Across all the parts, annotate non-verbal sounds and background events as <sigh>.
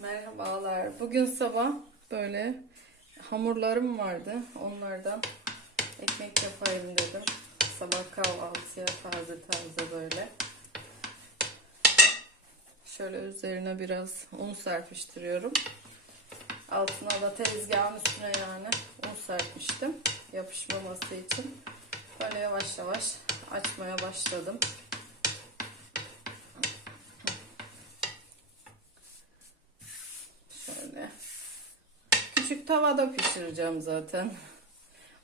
Merhabalar. Bugün sabah böyle hamurlarım vardı. Onlardan ekmek yapayım dedim. Sabah kahvaltıya taze taze böyle. Şöyle üzerine biraz un serpiştiriyorum. Altına da tezgahın üstüne yani un serpmiştim. Yapışmaması için. Böyle yavaş yavaş açmaya başladım. Şöyle. Küçük tavada pişireceğim zaten.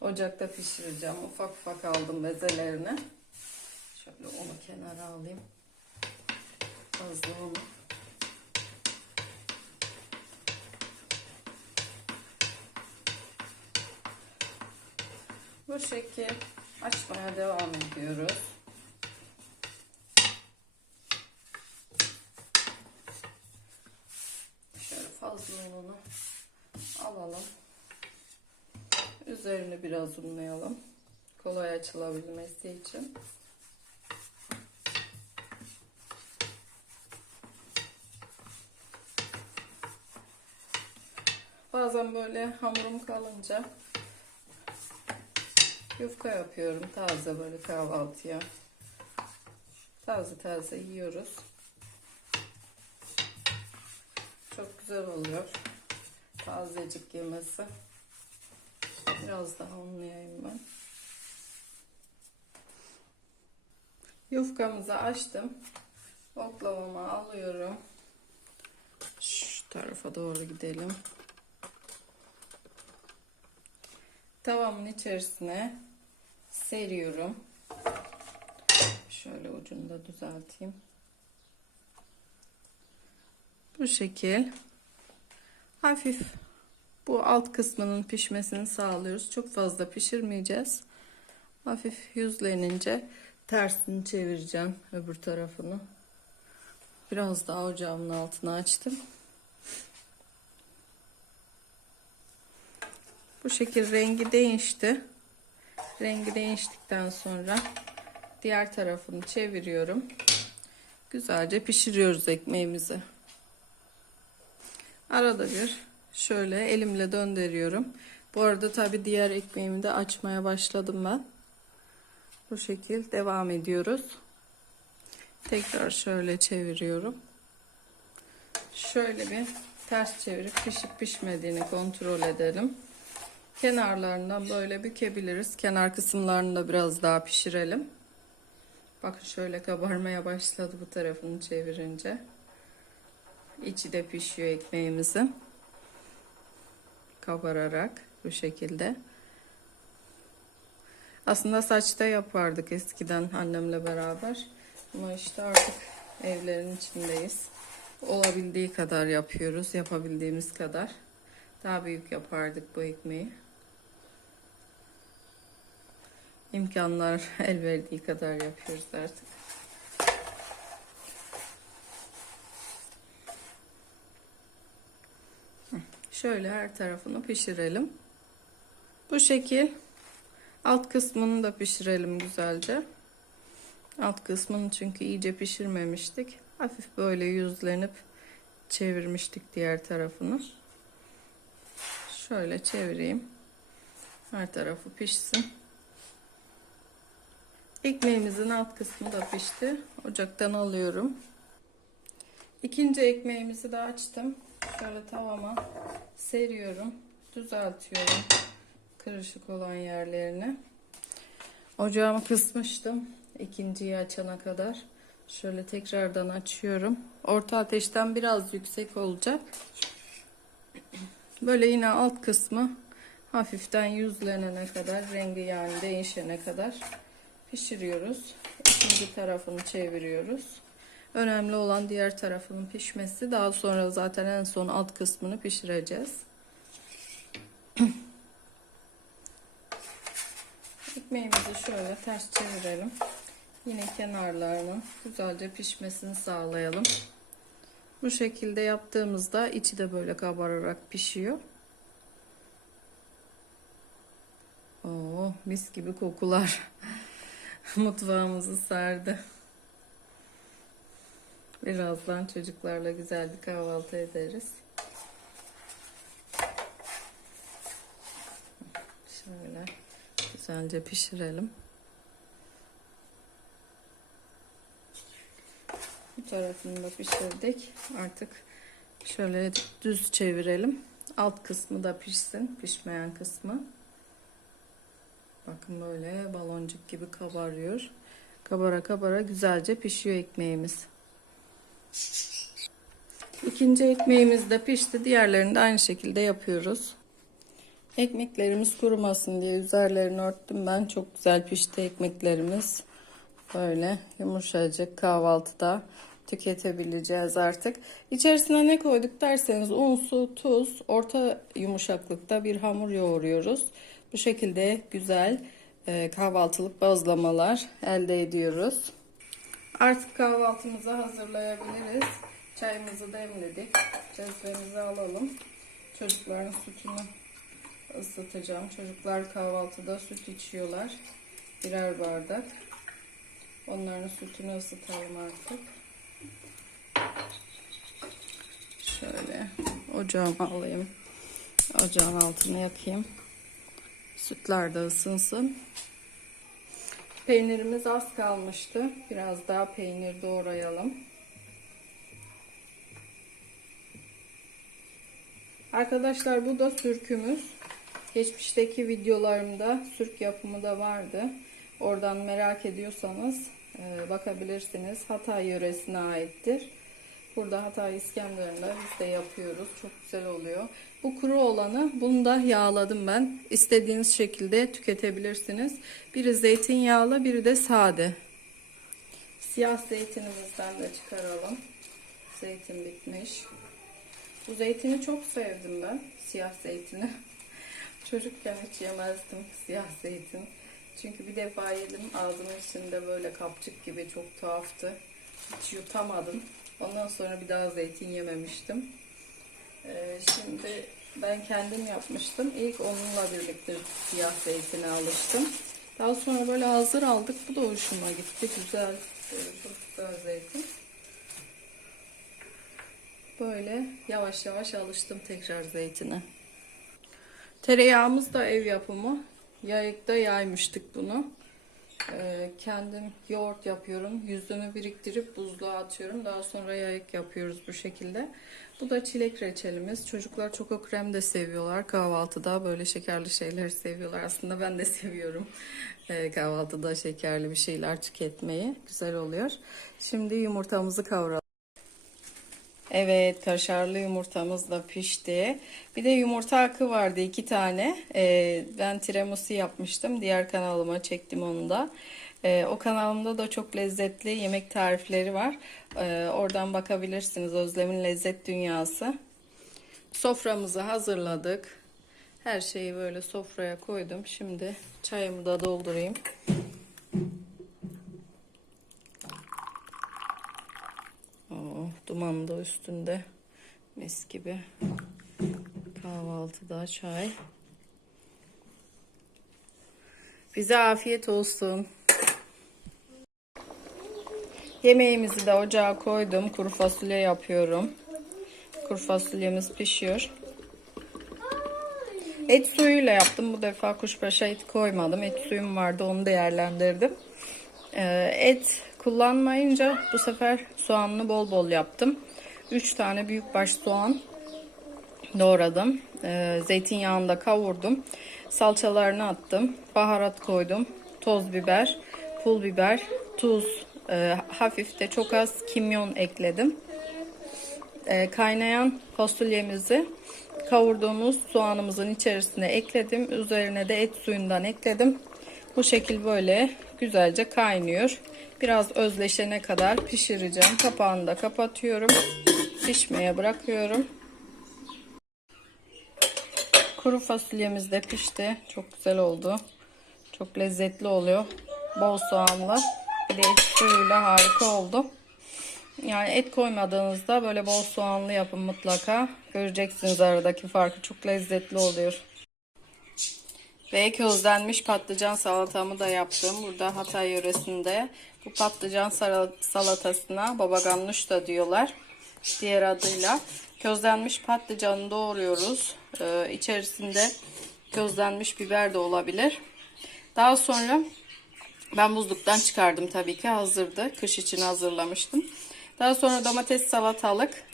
Ocakta pişireceğim. Ufak ufak aldım bezelerini. Şöyle onu kenara alayım. Fazla onu. Bu şekil açmaya devam ediyoruz. Şöyle fazla ununu alalım. Üzerini biraz unlayalım. Kolay açılabilmesi için. Bazen böyle hamurum kalınca yufka yapıyorum taze böyle kahvaltıya. Taze taze yiyoruz. Çok güzel oluyor. Tazecik yemesi. Biraz daha unlayayım ben. Yufkamızı açtım. Oklavamı alıyorum. Şu tarafa doğru gidelim. Tavamın içerisine seriyorum. Şöyle ucunu da düzelteyim. Bu şekil hafif bu alt kısmının pişmesini sağlıyoruz. Çok fazla pişirmeyeceğiz. Hafif yüzlenince tersini çevireceğim öbür tarafını. Biraz daha ocağımın altını açtım. Bu şekil rengi değişti. Rengi değiştikten sonra diğer tarafını çeviriyorum. Güzelce pişiriyoruz ekmeğimizi. Arada bir şöyle elimle döndürüyorum. Bu arada tabi diğer ekmeğimi de açmaya başladım ben. Bu şekil devam ediyoruz. Tekrar şöyle çeviriyorum. Şöyle bir ters çevirip pişip pişmediğini kontrol edelim. Kenarlarından böyle bükebiliriz. Kenar kısımlarını da biraz daha pişirelim. Bakın şöyle kabarmaya başladı bu tarafını çevirince. İçi de pişiyor ekmeğimizin. Kabararak bu şekilde. Aslında saçta yapardık eskiden annemle beraber. Ama işte artık evlerin içindeyiz. Olabildiği kadar yapıyoruz. Yapabildiğimiz kadar. Daha büyük yapardık bu ekmeği. İmkanlar <laughs> el verdiği kadar yapıyoruz artık. Şöyle her tarafını pişirelim. Bu şekil alt kısmını da pişirelim güzelce. Alt kısmını çünkü iyice pişirmemiştik. Hafif böyle yüzlenip çevirmiştik diğer tarafını. Şöyle çevireyim. Her tarafı pişsin. Ekmeğimizin alt kısmı da pişti. Ocaktan alıyorum. İkinci ekmeğimizi de açtım. Şöyle tavama seriyorum. Düzeltiyorum. Kırışık olan yerlerini. Ocağımı kısmıştım. İkinciyi açana kadar. Şöyle tekrardan açıyorum. Orta ateşten biraz yüksek olacak. Böyle yine alt kısmı hafiften yüzlenene kadar, rengi yani değişene kadar pişiriyoruz. İkinci tarafını çeviriyoruz. Önemli olan diğer tarafının pişmesi. Daha sonra zaten en son alt kısmını pişireceğiz. <clears throat> Ekmeğimizi şöyle ters çevirelim. Yine kenarlarının güzelce pişmesini sağlayalım. Bu şekilde yaptığımızda içi de böyle kabararak pişiyor. Oo, mis gibi kokular <laughs> mutfağımızı sardı. Birazdan çocuklarla güzel bir kahvaltı ederiz. Şöyle güzelce pişirelim. Bu tarafını da pişirdik. Artık şöyle düz çevirelim. Alt kısmı da pişsin. Pişmeyen kısmı. Bakın böyle baloncuk gibi kabarıyor. Kabara kabara güzelce pişiyor ekmeğimiz. İkinci ekmeğimiz de pişti. Diğerlerini de aynı şekilde yapıyoruz. Ekmeklerimiz kurumasın diye üzerlerini örttüm ben. Çok güzel pişti ekmeklerimiz. Böyle yumuşacık kahvaltıda tüketebileceğiz artık. İçerisine ne koyduk derseniz un, su, tuz, orta yumuşaklıkta bir hamur yoğuruyoruz. Bu şekilde güzel e, kahvaltılık bazlamalar elde ediyoruz. Artık kahvaltımızı hazırlayabiliriz. Çayımızı demledik. Cezvemizi alalım. Çocukların sütünü ısıtacağım. Çocuklar kahvaltıda süt içiyorlar. Birer bardak. Onların sütünü ısıtalım artık. Şöyle ocağımı alayım. Ocağın altını yakayım. Sütler de ısınsın. Peynirimiz az kalmıştı. Biraz daha peynir doğrayalım. Arkadaşlar bu da sürkümüz. Geçmişteki videolarımda sürk yapımı da vardı. Oradan merak ediyorsanız e, bakabilirsiniz. Hatay yöresine aittir. Burada Hatay İskenderun'da biz de yapıyoruz. Çok güzel oluyor. Bu kuru olanı bunu da yağladım ben. İstediğiniz şekilde tüketebilirsiniz. Biri zeytinyağlı biri de sade. Siyah zeytinimizden de çıkaralım. Zeytin bitmiş. Bu zeytini çok sevdim ben. Siyah zeytini. <laughs> Çocukken hiç yemezdim siyah zeytin. Çünkü bir defa yedim ağzımın içinde böyle kapçık gibi çok tuhaftı. Hiç yutamadım. Ondan sonra bir daha zeytin yememiştim. Ee, şimdi ben kendim yapmıştım. İlk onunla birlikte siyah zeytine alıştım. Daha sonra böyle hazır aldık. Bu da hoşuma gitti. Güzel, e, çok güzel zeytin. Böyle yavaş yavaş alıştım tekrar zeytine. Tereyağımız da ev yapımı. Yayıkta yaymıştık bunu. Ee, kendim yoğurt yapıyorum. Yüzümü biriktirip buzluğa atıyorum. Daha sonra yayık yapıyoruz bu şekilde. Bu da çilek reçelimiz. Çocuklar çoko krem de seviyorlar. Kahvaltıda böyle şekerli şeyler seviyorlar. Aslında ben de <laughs> seviyorum. Ee, kahvaltıda şekerli bir şeyler tüketmeyi. Güzel oluyor. Şimdi yumurtamızı kavuralım. Evet kaşarlı yumurtamız da pişti. Bir de yumurta akı vardı iki tane. Ee, ben tiramisu yapmıştım. Diğer kanalıma çektim onu da. Ee, o kanalımda da çok lezzetli yemek tarifleri var. Ee, oradan bakabilirsiniz. Özlem'in Lezzet Dünyası. Soframızı hazırladık. Her şeyi böyle sofraya koydum. Şimdi çayımı da doldurayım. Duman da üstünde. Mis gibi. Kahvaltıda çay. Bize afiyet olsun. Yemeğimizi de ocağa koydum. Kuru fasulye yapıyorum. Kuru fasulyemiz pişiyor. Et suyuyla yaptım. Bu defa kuşbaşı et koymadım. Et suyum vardı onu değerlendirdim. Ee, et kullanmayınca bu sefer soğanını bol bol yaptım. 3 tane büyükbaş soğan doğradım. Ee, zeytinyağında kavurdum. Salçalarını attım. Baharat koydum. Toz biber, pul biber, tuz, e, hafif de çok az kimyon ekledim. E, kaynayan fasulyemizi kavurduğumuz soğanımızın içerisine ekledim. Üzerine de et suyundan ekledim. Bu şekil böyle güzelce kaynıyor. Biraz özleşene kadar pişireceğim. Kapağını da kapatıyorum. Pişmeye bırakıyorum. Kuru fasulyemiz de pişti. Çok güzel oldu. Çok lezzetli oluyor. Bol soğanlı. Bir de et suyuyla harika oldu. Yani et koymadığınızda böyle bol soğanlı yapın mutlaka. Göreceksiniz aradaki farkı. Çok lezzetli oluyor. Ve közlenmiş patlıcan salatamı da yaptım. Burada Hatay yöresinde bu patlıcan salatasına baba ganoush da diyorlar. Diğer adıyla. Közlenmiş patlıcanı doğruyoruz. Ee, içerisinde közlenmiş biber de olabilir. Daha sonra ben buzluktan çıkardım tabii ki hazırdı. Kış için hazırlamıştım. Daha sonra domates salatalık,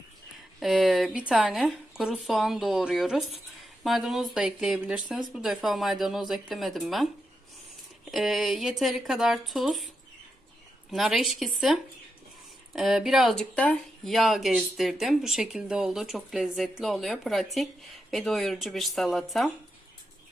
ee, bir tane kuru soğan doğruyoruz. Maydanoz da ekleyebilirsiniz. Bu defa maydanoz eklemedim ben. Ee, yeteri kadar tuz, nar eşkisi, ee, birazcık da yağ gezdirdim. Bu şekilde oldu. Çok lezzetli oluyor. Pratik ve doyurucu bir salata.